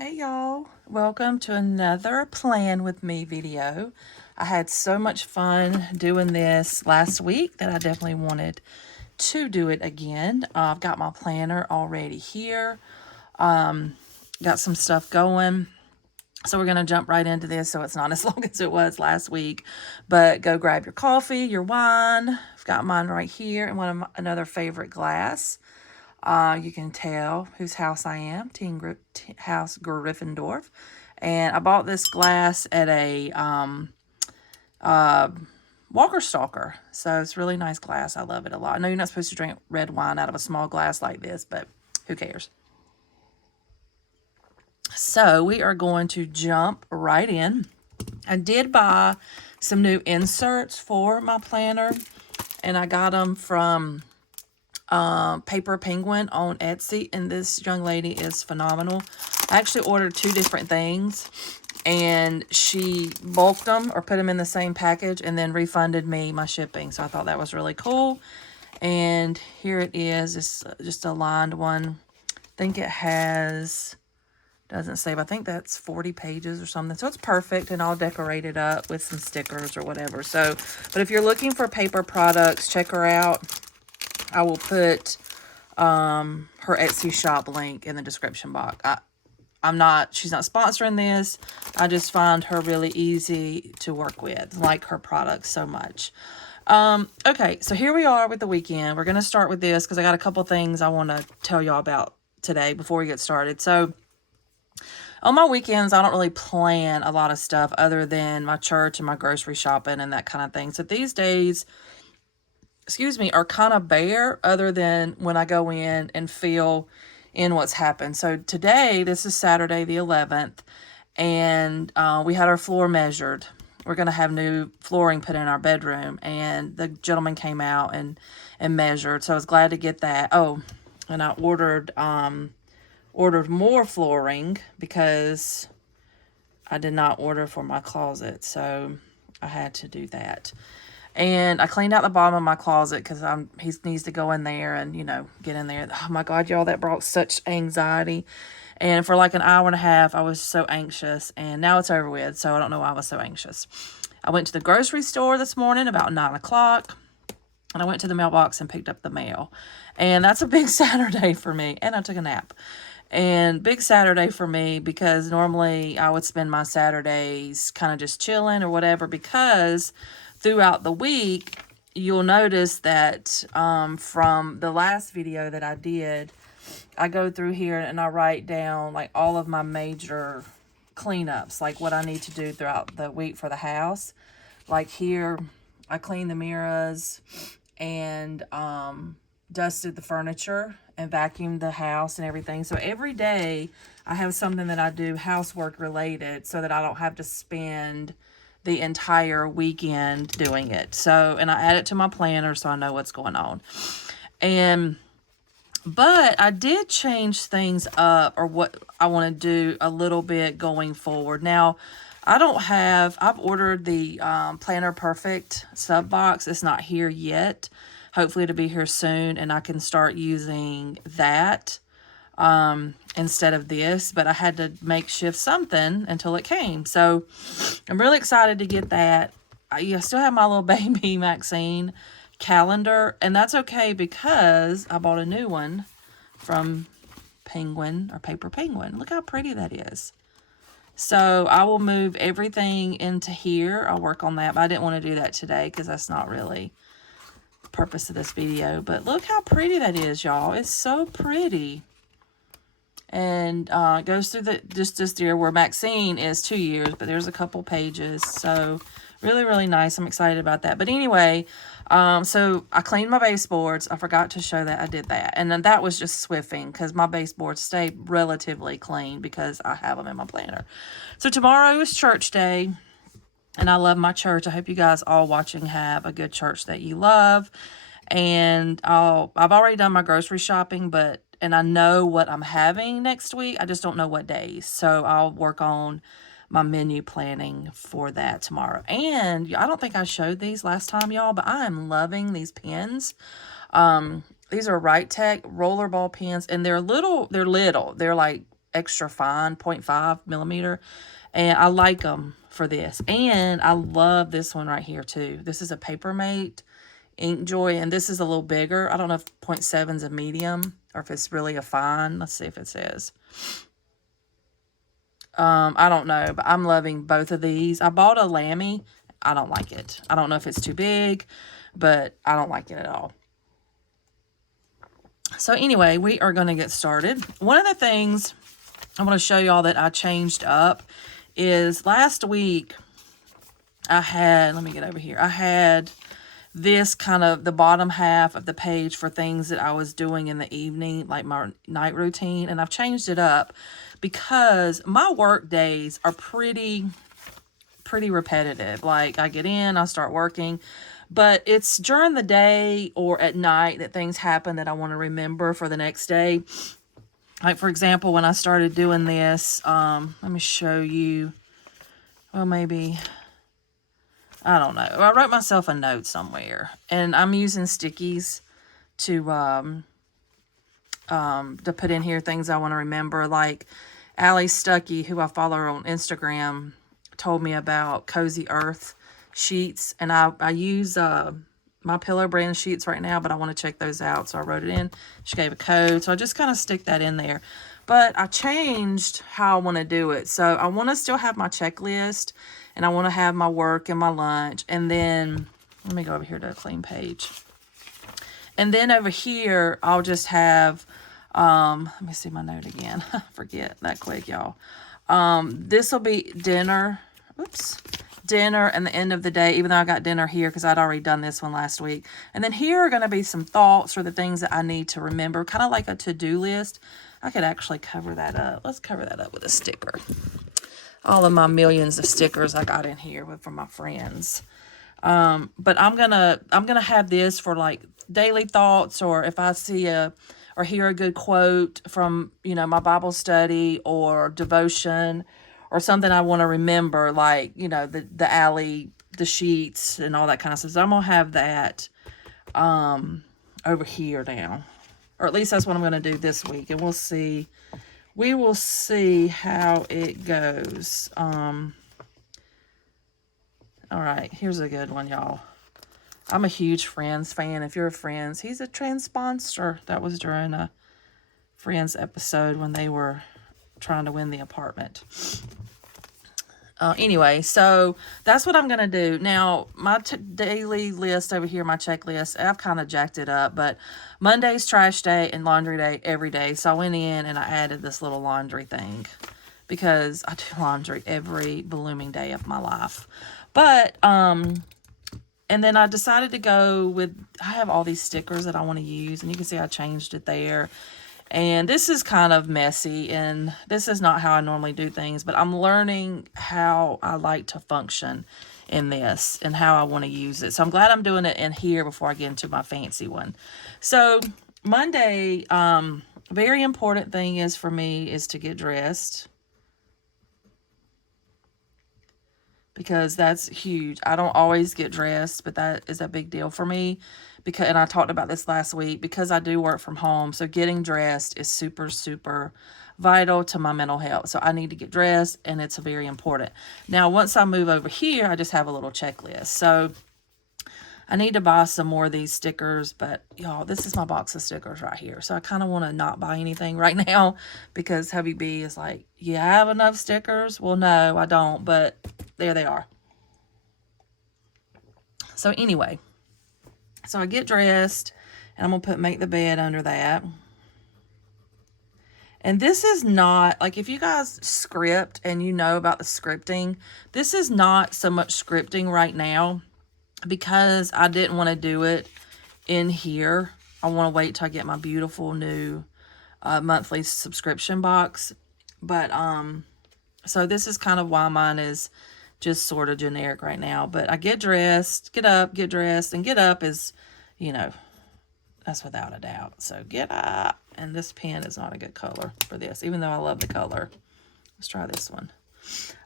Hey y'all, welcome to another Plan With Me video. I had so much fun doing this last week that I definitely wanted to do it again. I've got my planner already here, got some stuff going. So we're going to jump right into this so it's not as long as it was last week. But go grab your coffee, your wine. I've got mine right here and another favorite glass. You can tell whose house I am, House Gryffindor. And I bought this glass at a Walker Stalker. So it's a really nice glass. I love it a lot. I know you're not supposed to drink red wine out of a small glass like this, but who cares? So we are going to jump right in. I did buy some new inserts for my planner, and I got them from Paper Penguin on Etsy, and this young lady is phenomenal. I actually ordered two different things, and she bulked them or put them in the same package and then refunded me my shipping. So I thought that was really cool. And here it is. It's just a lined one. I think it has, doesn't say, but I think that's 40 pages or something. So it's perfect, and I'll decorate it up with some stickers or whatever. So, but if you're looking for paper products, check her out. I will put her Etsy shop link in the description box. She's not sponsoring this. I just find her really easy to work with. Like her products so much. Okay, so here we are with the weekend. We're going to start with this because I got a couple things I want to tell y'all about today before we get started. So on my weekends, I don't really plan a lot of stuff other than my church and my grocery shopping and that kind of thing. So these days, are kind of bare other than when I go in and fill in what's happened. So today, this is Saturday the 11th, and we had our floor measured. We're going to have new flooring put in our bedroom, and the gentleman came out and measured. So I was glad to get that. Oh, and I ordered more flooring because I did not order for my closet, so I had to do that. And I cleaned out the bottom of my closet because he needs to go in there and, get in there. Oh my God, y'all, that brought such anxiety. And for like an hour and a half, I was so anxious. And now it's over with, so I don't know why I was so anxious. I went to the grocery store this morning about 9 o'clock. And I went to the mailbox and picked up the mail. And that's a big Saturday for me. And I took a nap. And big Saturday for me because normally I would spend my Saturdays kind of just chilling or whatever, because throughout the week, you'll notice that from the last video that I did, I go through here and I write down like all of my major cleanups, like what I need to do throughout the week for the house. Like here, I cleaned the mirrors and dusted the furniture and vacuumed the house and everything. So every day I have something that I do housework related so that I don't have to spend the entire weekend doing it. So, and I add it to my planner so I know what's going on. But I did change things up, or what I want to do a little bit going forward. Now, I've ordered the Planner Perfect sub box. It's not here yet. Hopefully it'll be here soon and I can start using that instead of this, but I had to makeshift something until it came. So I'm really excited to get that. I still have my little baby Maxine calendar, and that's okay because I bought a new one from Penguin or Paper Penguin. Look how pretty that is. So I will move everything into here. I'll work on that, but I didn't want to do that today because that's not really the purpose of this video. But look how pretty that is, y'all. It's so pretty. And it goes through just this year, where Maxine is 2 years, but there's a couple pages. So really, really nice. I'm excited about that. But anyway, so I cleaned my baseboards. I forgot to show that I did that. And then that was just Swifting because my baseboards stay relatively clean because I have them in my planner. So tomorrow is church day. And I love my church. I hope you guys all watching have a good church that you love. And I've already done my grocery shopping, and I know what I'm having next week. I just don't know what days. So I'll work on my menu planning for that tomorrow. And I don't think I showed these last time, y'all, but I am loving these pens. These are Right Tech rollerball pens, and they're little. They're like extra fine, 0.5 millimeter. And I like them for this. And I love this one right here too. This is a Papermate Inkjoy, and this is a little bigger. I don't know if 0.7 is a medium or if it's really a fine. Let's see if it says. I don't know, but I'm loving both of these. I bought a Lamy. I don't like it. I don't know if it's too big, but I don't like it at all. So anyway, we are going to get started. One of the things I want to show y'all that I changed up is last week I had, let me get over here. I had this kind of the bottom half of the page for things that I was doing in the evening, like my night routine. And I've changed it up because my work days are pretty repetitive. Like I get in, I start working, but it's during the day or at night that things happen that I want to remember for the next day. Like for example, when I started doing this, let me show you. Well, maybe, I don't know. I wrote myself a note somewhere, and I'm using stickies to put in here things I want to remember. Like Allie Stuckey, who I follow on Instagram, told me about Cozy Earth sheets, and I use My Pillow brand sheets right now, but I want to check those out, so I wrote it in. She gave a code, so I just kind of stick that in there. But I changed how I want to do it. So I want to still have my checklist, and I want to have my work and my lunch, and then let me go over here to a clean page. And then over here, I'll just have, let me see my note again. Forget that quick, y'all. This will be dinner. Dinner and the end of the day, even though I got dinner here because I'd already done this one last week. And then here are going to be some thoughts or the things that I need to remember, kind of like a to-do list. I could actually cover that up. Let's cover that up with a sticker. All of my millions of stickers I got in here from my friends. But I'm gonna have this for like daily thoughts, or if I see or hear a good quote from, my Bible study or devotion, or something I want to remember, like, the alley, the sheets, and all that kind of stuff. So I'm going to have that over here now. Or at least that's what I'm going to do this week. And we'll see. We will see how it goes. All right, here's a good one, y'all. I'm a huge Friends fan. If you're a Friends, he's a transponder. That was during a Friends episode when they were trying to win the apartment. Anyway, so that's what I'm going to do. Now, my daily list over here, my checklist, I've kind of jacked it up, but Monday's trash day and laundry day every day. So I went in and I added this little laundry thing because I do laundry every blooming day of my life. But, and then I decided to go with, I have all these stickers that I want to use, and you can see I changed it there. And this is kind of messy, and this is not how I normally do things, but I'm learning how I like to function in this and how I want to use it. So I'm glad I'm doing it in here before I get into my fancy one. So Monday, very important thing is for me is to get dressed, because that's huge. I don't always get dressed, but that is a big deal for me. And I talked about this last week, because I do work from home. So getting dressed is super, super vital to my mental health. So I need to get dressed, and it's very important. Now, once I move over here, I just have a little checklist. So I need to buy some more of these stickers, but y'all, this is my box of stickers right here. So I kind of want to not buy anything right now, because Hubby B is like, "You have enough stickers?" Well, no, I don't, but there they are. So anyway, so I get dressed, and I'm going to make the bed under that. And this is not, like, if you guys script and you know about the scripting, this is not so much scripting right now, because I didn't want to do it in here. I want to wait till I get my beautiful new monthly subscription box. But, so this is kind of why mine is just sort of generic right now. But I get dressed, get up, get dressed, and get up is, that's without a doubt. So get up. And this pen is not a good color for this, even though I love the color. Let's try this one.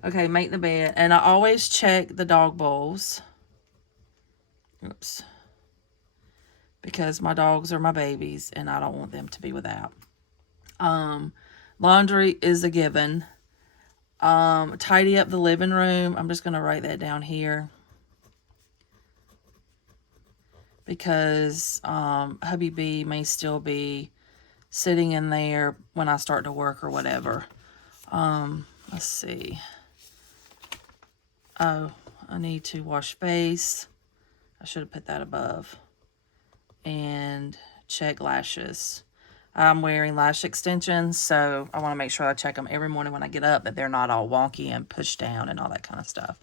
Okay, make the bed. And I always check the dog bowls. Oops. Because my dogs are my babies, and I don't want them to be without. Laundry is a given. Tidy up the living room. I'm just going to write that down here. Because hubby B may still be sitting in there when I start to work or whatever. Let's see. Oh, I need to wash face. I should have put that above. And check lashes. I'm wearing lash extensions, so I want to make sure I check them every morning when I get up, that they're not all wonky and pushed down and all that kind of stuff.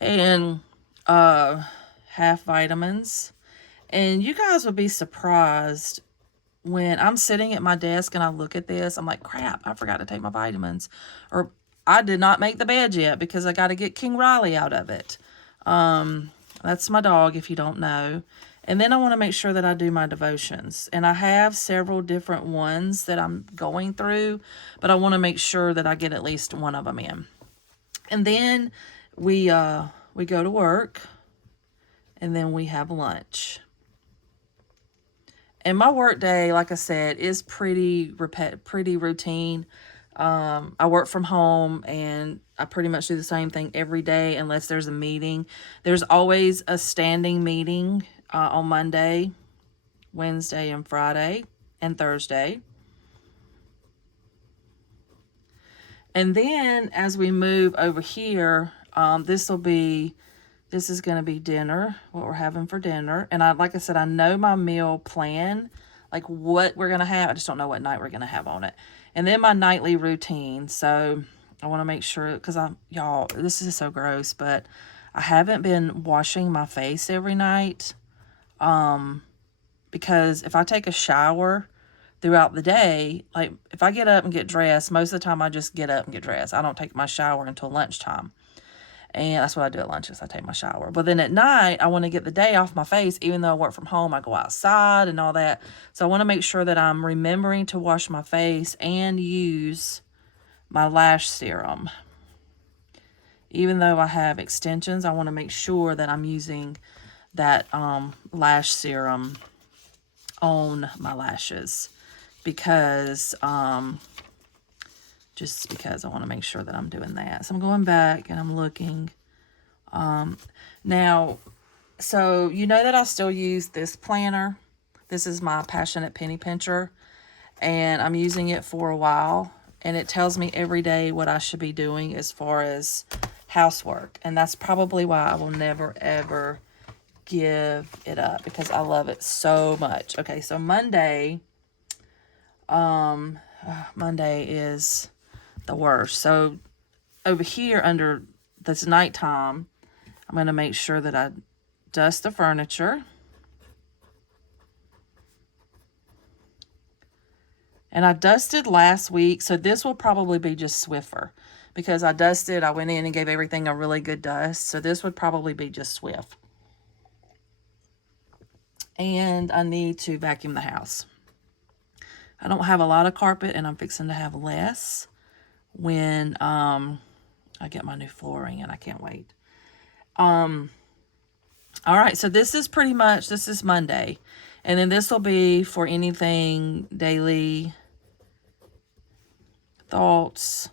And half vitamins. And you guys would be surprised when I'm sitting at my desk and I look at this, I'm like, crap, I forgot to take my vitamins. Or I did not make the bed yet because I got to get King Riley out of it. That's my dog, if you don't know. And then I want to make sure that I do my devotions. And I have several different ones that I'm going through, but I want to make sure that I get at least one of them in. And then we go to work, and then we have lunch. And my work day, like I said, is pretty routine. I work from home, and I pretty much do the same thing every day unless there's a meeting. There's always a standing meeting on Monday, Wednesday, and Friday, and Thursday. And then as we move over here, this is going to be dinner, what we're having for dinner. And like I said, I know my meal plan, like what we're going to have. I just don't know what night we're going to have on it. And then my nightly routine. So I want to make sure, because y'all, this is so gross, but I haven't been washing my face every night. Because if I take a shower throughout the day, like if I get up and get dressed, most of the time I just get up and get dressed. I don't take my shower until lunchtime. And that's what I do at lunch, is I take my shower. But then at night, I want to get the day off my face. Even though I work from home, I go outside and all that. So I want to make sure that I'm remembering to wash my face and use my lash serum. Even though I have extensions, I want to make sure that I'm using that lash serum on my lashes. Because just because I want to make sure that I'm doing that. So I'm going back and I'm looking. Now, so you know that I still use this planner. This is my Passionate Penny Pincher. And I'm using it for a while. And it tells me every day what I should be doing as far as housework. And that's probably why I will never, ever give it up. Because I love it so much. Okay, so Monday is the worst. So over here under this nighttime, I'm going to make sure that I dust the furniture. And I dusted last week, so this will probably be just Swiffer. Because I went in and gave everything a really good dust. So this would probably be just Swift. And I need to vacuum the house. I don't have a lot of carpet, and I'm fixing to have less when I get my new flooring, and I can't wait. All right, so this is Monday. And then this will be for anything daily thoughts,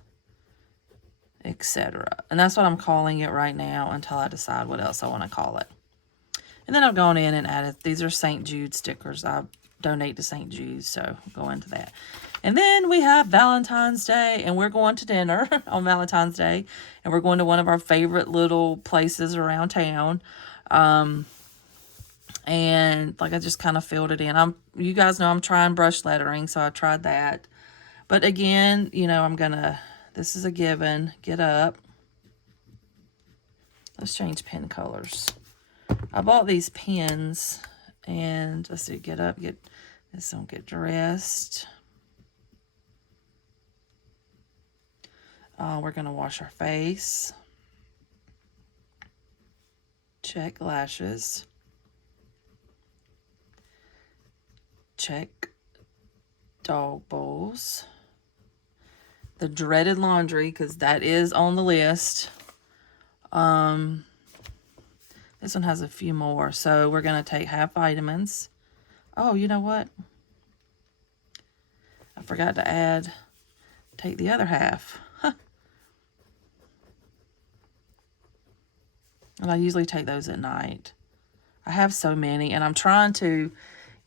etc. And that's what I'm calling it right now until I decide what else I want to call it. And then I've gone in and added, these are St. Jude stickers. I donate to St. Jude, so I'll go into that. And then we have Valentine's Day, and we're going to dinner on Valentine's Day. And we're going to one of our favorite little places around town. And like I just kind of filled it in. You guys know I'm trying brush lettering, so I tried that. But again, you know, this is a given. Get up. Let's change pen colors. I bought these pens, and let's see, get up, get dressed. We're going to wash our face. Check lashes. Check dog bowls. The dreaded laundry, because that is on the list. This one has a few more. So we're going to take half vitamins. Oh, you know what? I forgot to add take the other half. And I usually take those at night. I have so many, and I'm trying to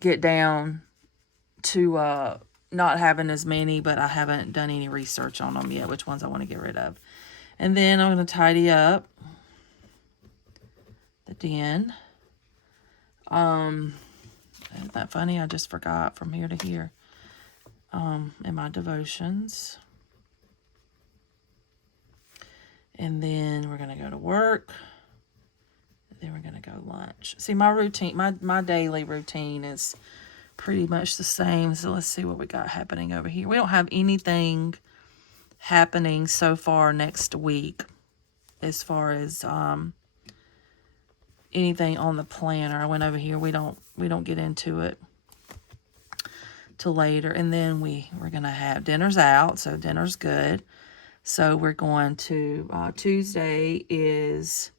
get down to not having as many, but I haven't done any research on them yet, which ones I want to get rid of. And then I'm going to tidy up the den. Isn't that funny? I just forgot from here to here in my devotions. And then we're going to go to work. Then we're going to go lunch. See, my routine, my daily routine is pretty much the same. So let's see what we got happening over here. We don't have anything happening so far next week as far as anything on the planner. I went over here. We don't get into it till later. And then we're going to have dinner's out. So dinner's good. So we're going to, Tuesday is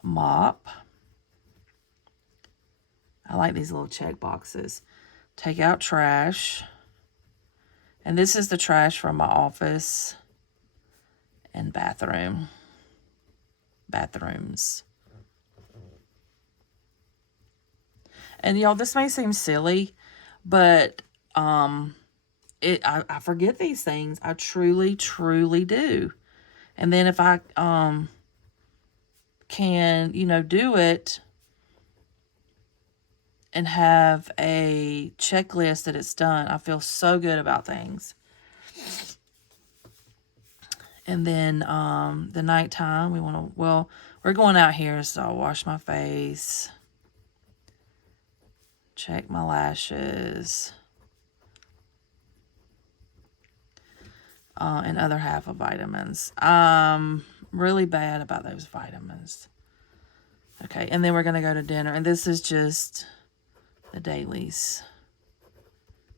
mop. I like these little check boxes. Take out trash. And this is the trash from my office and bathrooms. And y'all, this may seem silly, but I forget these things. I truly, truly do. And then if I can, do it and have a checklist that it's done, I feel so good about things. And then the nighttime, we're going out here, so I'll wash my face, check my lashes, and other half of vitamins. Really bad about those vitamins. Okay, and then we're going to go to dinner. And this is just the dailies.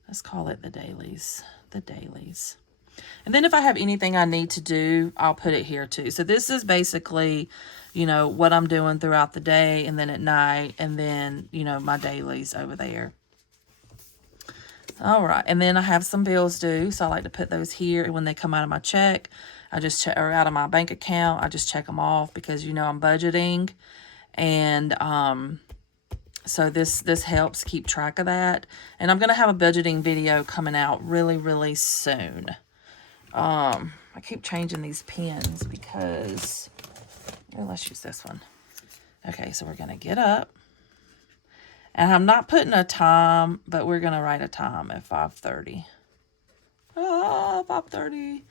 Let's call it the dailies. The dailies. And then if I have anything I need to do, I'll put it here too. So this is basically, what I'm doing throughout the day and then at night. And then, my dailies over there. All right. And then I have some bills due. So I like to put those here. And when they come out of my check, or out of my bank account, I just check them off because, I'm budgeting. And so this helps keep track of that. And I'm going to have a budgeting video coming out really, really soon. I keep changing these pens because, let's use this one. Okay, so we're going to get up. And I'm not putting a time, but we're going to write a time at 5:30. 5:30.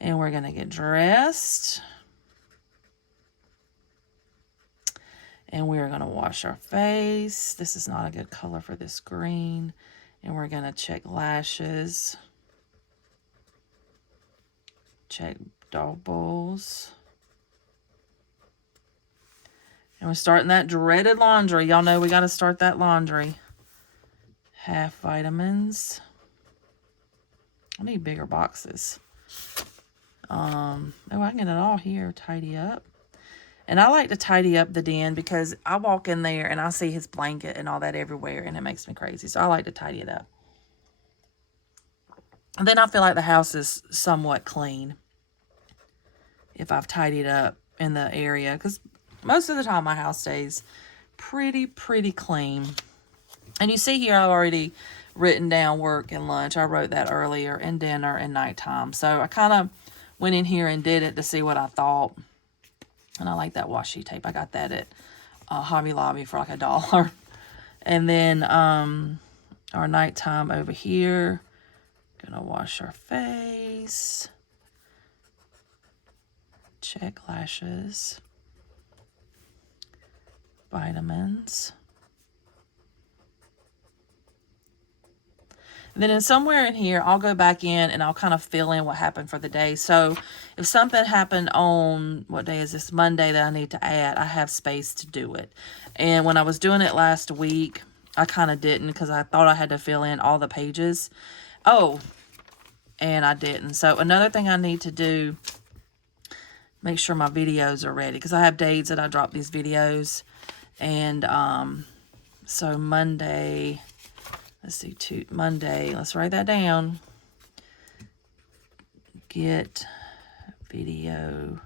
And we're going to get dressed. And we're going to wash our face. This is not a good color for this green. And we're going to check lashes. Check dog bowls. And we're starting that dreaded laundry. Y'all know we got to start that laundry. Half vitamins. I need bigger boxes. I can get it all here. Tidy up. And I like to tidy up the den because I walk in there and I see his blanket and all that everywhere. And it makes me crazy. So I like to tidy it up. And then I feel like the house is somewhat clean if I've tidied up in the area. Because most of the time my house stays pretty clean. And you see here I've already written down work and lunch. I wrote that earlier, and dinner and nighttime. So I kind of went in here and did it to see what I thought. And I like that washi tape. I got that at Hobby Lobby for like $1. And then our nighttime over here. Gonna wash our face. Check lashes. Vitamins. And then somewhere in here, I'll go back in and I'll kind of fill in what happened for the day. So if something happened on, what day is this? Monday that I need to add, I have space to do it. And when I was doing it last week, I kind of didn't because I thought I had to fill in all the pages. Oh, and I didn't. So another thing I need to do, make sure my videos are ready because I have days that I drop these videos. And so Monday... Let's see, Monday, let's write that down. get video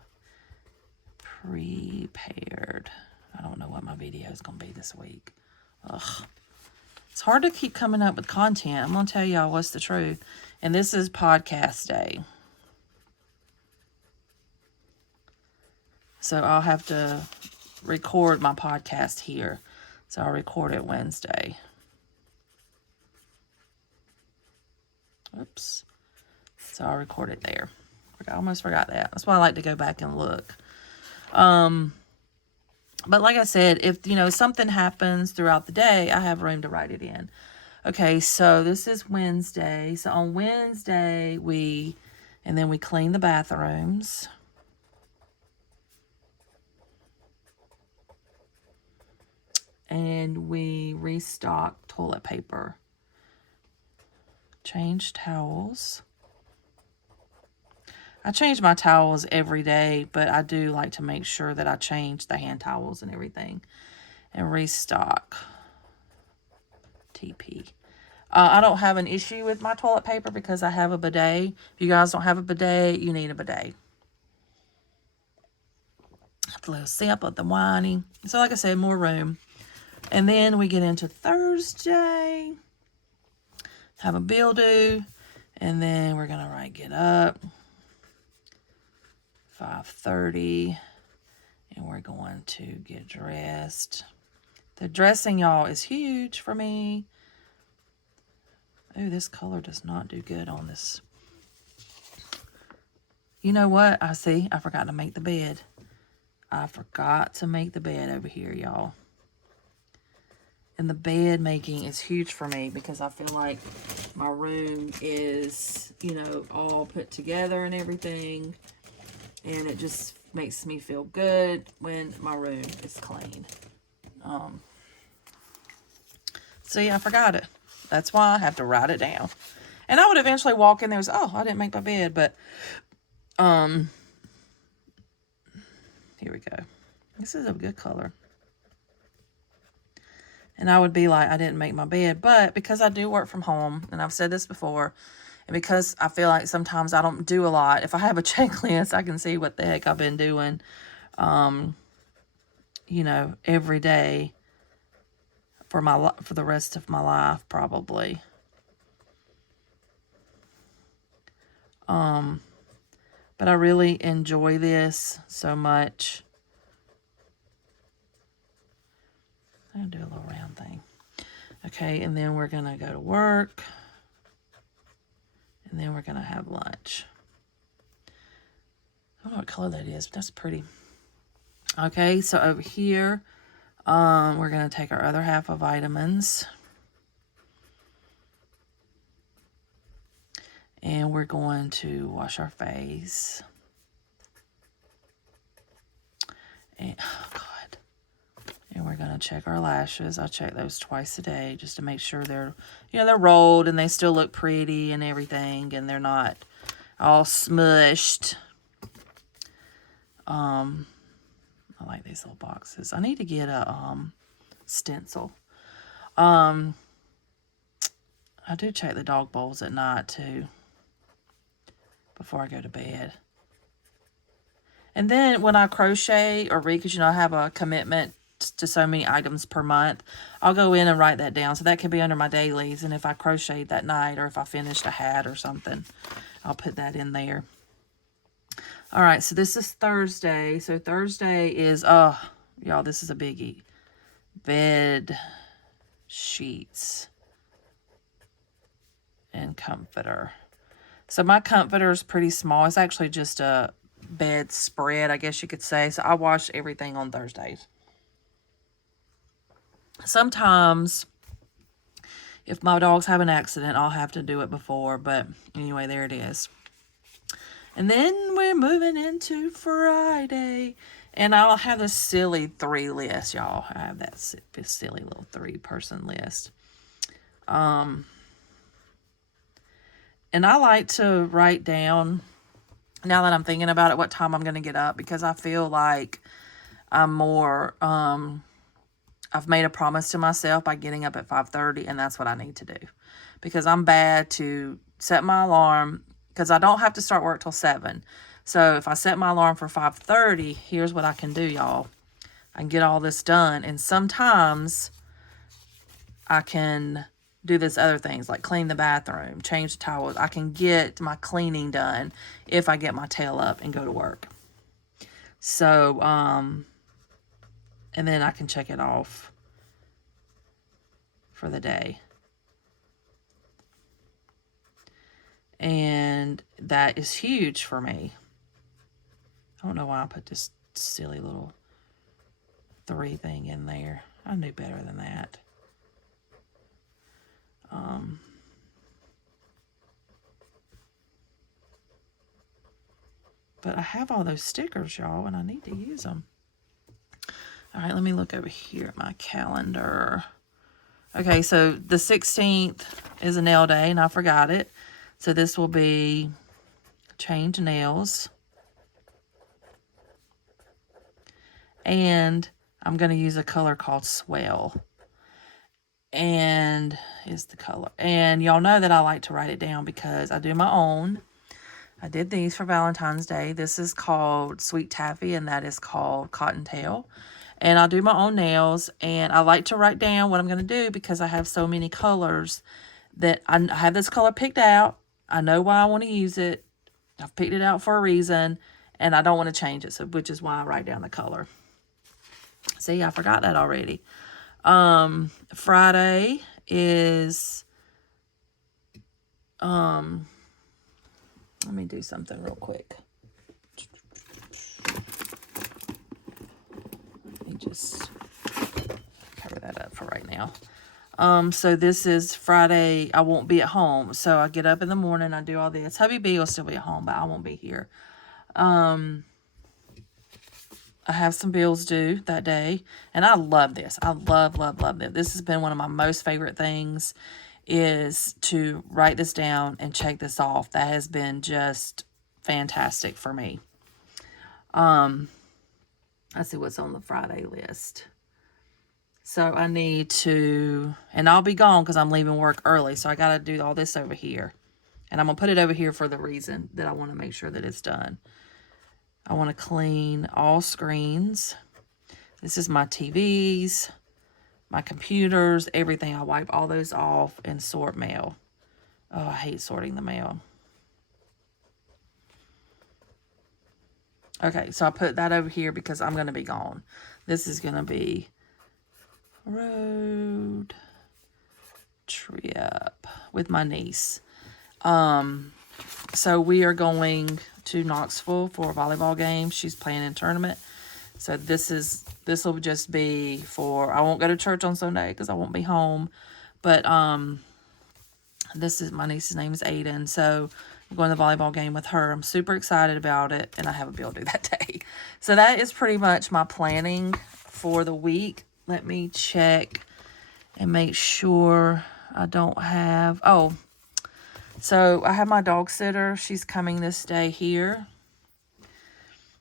prepared. I don't know what my video is going to be this week. Ugh. It's hard to keep coming up with content. I'm going to tell y'all what's the truth. And this is podcast day. So I'll have to record my podcast here. So I'll record it Wednesday. Oops. So I'll record it there. I almost forgot that. That's why I like to go back and look. But like I said, if, something happens throughout the day, I have room to write it in. Okay, so this is Wednesday. So on Wednesday, we clean the bathrooms. And we restock toilet paper. Change towels. I change my towels every day, but I do like to make sure that I change the hand towels and everything. And restock. TP. I don't have an issue with my toilet paper because I have a bidet. If you guys don't have a bidet, you need a bidet. A little sip of the whining. So like I said, more room. And then we get into Thursday. Have a bill due. And then we're going to get up. 5:30. And we're going to get dressed. The dressing, y'all, is huge for me. Oh, this color does not do good on this. You know what? I forgot to make the bed. I forgot to make the bed over here, y'all. And the bed making is huge for me because I feel like my room is, all put together and everything. And it just makes me feel good when my room is clean. So yeah, I forgot it. That's why I have to write it down. And I would eventually walk in there and say, oh, I didn't make my bed, but here we go. This is a good color. And I would be like, I didn't make my bed, but because I do work from home, and I've said this before, and because I feel like sometimes I don't do a lot, if I have a checklist, I can see what the heck I've been doing, every day for the rest of my life, probably. But I really enjoy this so much. I'm going to do a little round thing. Okay, and then we're going to go to work. And then we're going to have lunch. I don't know what color that is, but that's pretty. Okay, so over here, we're going to take our other half of vitamins. And we're going to wash our face. And, oh, God. And we're going to check our lashes. I check those twice a day just to make sure they're, they're rolled and they still look pretty and everything. And they're not all smushed. I like these little boxes. I need to get a stencil. I do check the dog bowls at night too. Before I go to bed. And then when I crochet or read, because I have a commitment to so many items per month, I'll go in and write that down. So that could be under my dailies. And if I crocheted that night or if I finished a hat or something, I'll put that in there. All right, so this is Thursday. So Thursday is, y'all, this is a biggie. Bed sheets and comforter. So my comforter is pretty small. It's actually just a bed spread, I guess you could say. So I wash everything on Thursdays. Sometimes, if my dogs have an accident, I'll have to do it before. But anyway, there it is. And then we're moving into Friday. And I'll have this silly 3 list, y'all. I have that silly little 3-person list. And I like to write down, now that I'm thinking about it, what time I'm going to get up. Because I feel like I'm more, I've made a promise to myself by getting up at 5:30. And that's what I need to do. Because I'm bad to set my alarm, because I don't have to start work till 7. So if I set my alarm for 5:30, here's what I can do, y'all. I can get all this done. And sometimes I can do this other things like clean the bathroom, change the towels. I can get my cleaning done if I get my tail up and go to work. So, and then I can check it off for the day. And that is huge for me. I don't know why I put this silly little 3 thing in there. I knew better than that. But I have all those stickers, y'all, and I need to use them. All right, let me look over here at my calendar. Okay, so the 16th is a nail day, and I forgot it. So this will be change nails. And I'm going to use a color called Swell. And is the color. And y'all know that I like to write it down because I do my own. I did these for Valentine's Day. This is called Sweet Taffy, and that is called Cottontail. And I do my own nails, and I like to write down what I'm going to do because I have so many colors that I have this color picked out. I know why I want to use it. I've picked it out for a reason, and I don't want to change it, so which is why I write down the color. See, I forgot that already. Friday is, let me do something real quick. Let me just cover that up for right now. So this is Friday. I won't be at home. So I get up in the morning. I do all this. Hubby B will still be at home, but I won't be here. I have some bills due that day. And I love this. I love, love, love this. This has been one of my most favorite things is to write this down and check this off. That has been just fantastic for me. Let's see what's on the Friday list. So I need to, and I'll be gone because I'm leaving work early. So I got to do all this over here. And I'm going to put it over here for the reason that I want to make sure that it's done. I want to clean all screens. This is my TVs, my computers, everything. I wipe all those off and sort mail. Oh, I hate sorting the mail. Okay, so I put that over here because I'm going to be gone. This is going to be road trip with my niece. So we are going to Knoxville for a volleyball game. She's playing in a tournament. So this will just be for, I won't go to church on Sunday because I won't be home. But this is, my niece's name is Aiden. So I'm going to the volleyball game with her. I'm super excited about it, and I have a bill due that day. So that is pretty much my planning for the week. Let me check and make sure I don't have, so I have my dog sitter. She's coming this day here.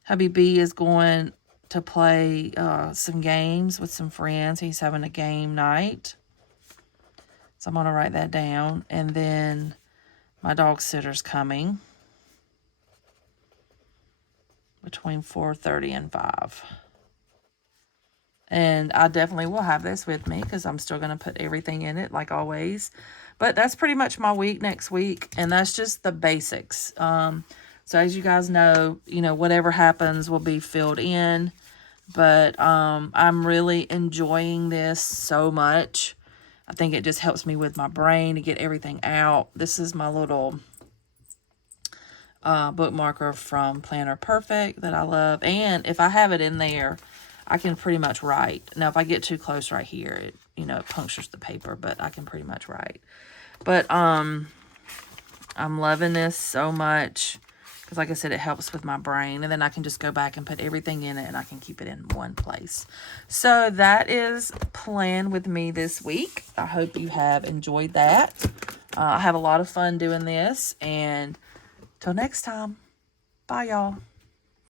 Hubby B is going to play some games with some friends. He's having a game night. So I'm going to write that down. And then my dog sitter's coming between 4:30 and 5. And I definitely will have this with me because I'm still going to put everything in it like always. But that's pretty much my week next week. And that's just the basics. So as you guys know, whatever happens will be filled in. But I'm really enjoying this so much. I think it just helps me with my brain to get everything out. This is my little bookmarker from Planner Perfect that I love. And if I have it in there, I can pretty much write. Now, if I get too close right here, it punctures the paper, but I can pretty much write. But I'm loving this so much because, like I said, it helps with my brain. And then I can just go back and put everything in it, and I can keep it in one place. So that is planned with me this week. I hope you have enjoyed that. I have a lot of fun doing this. And till next time, bye, y'all.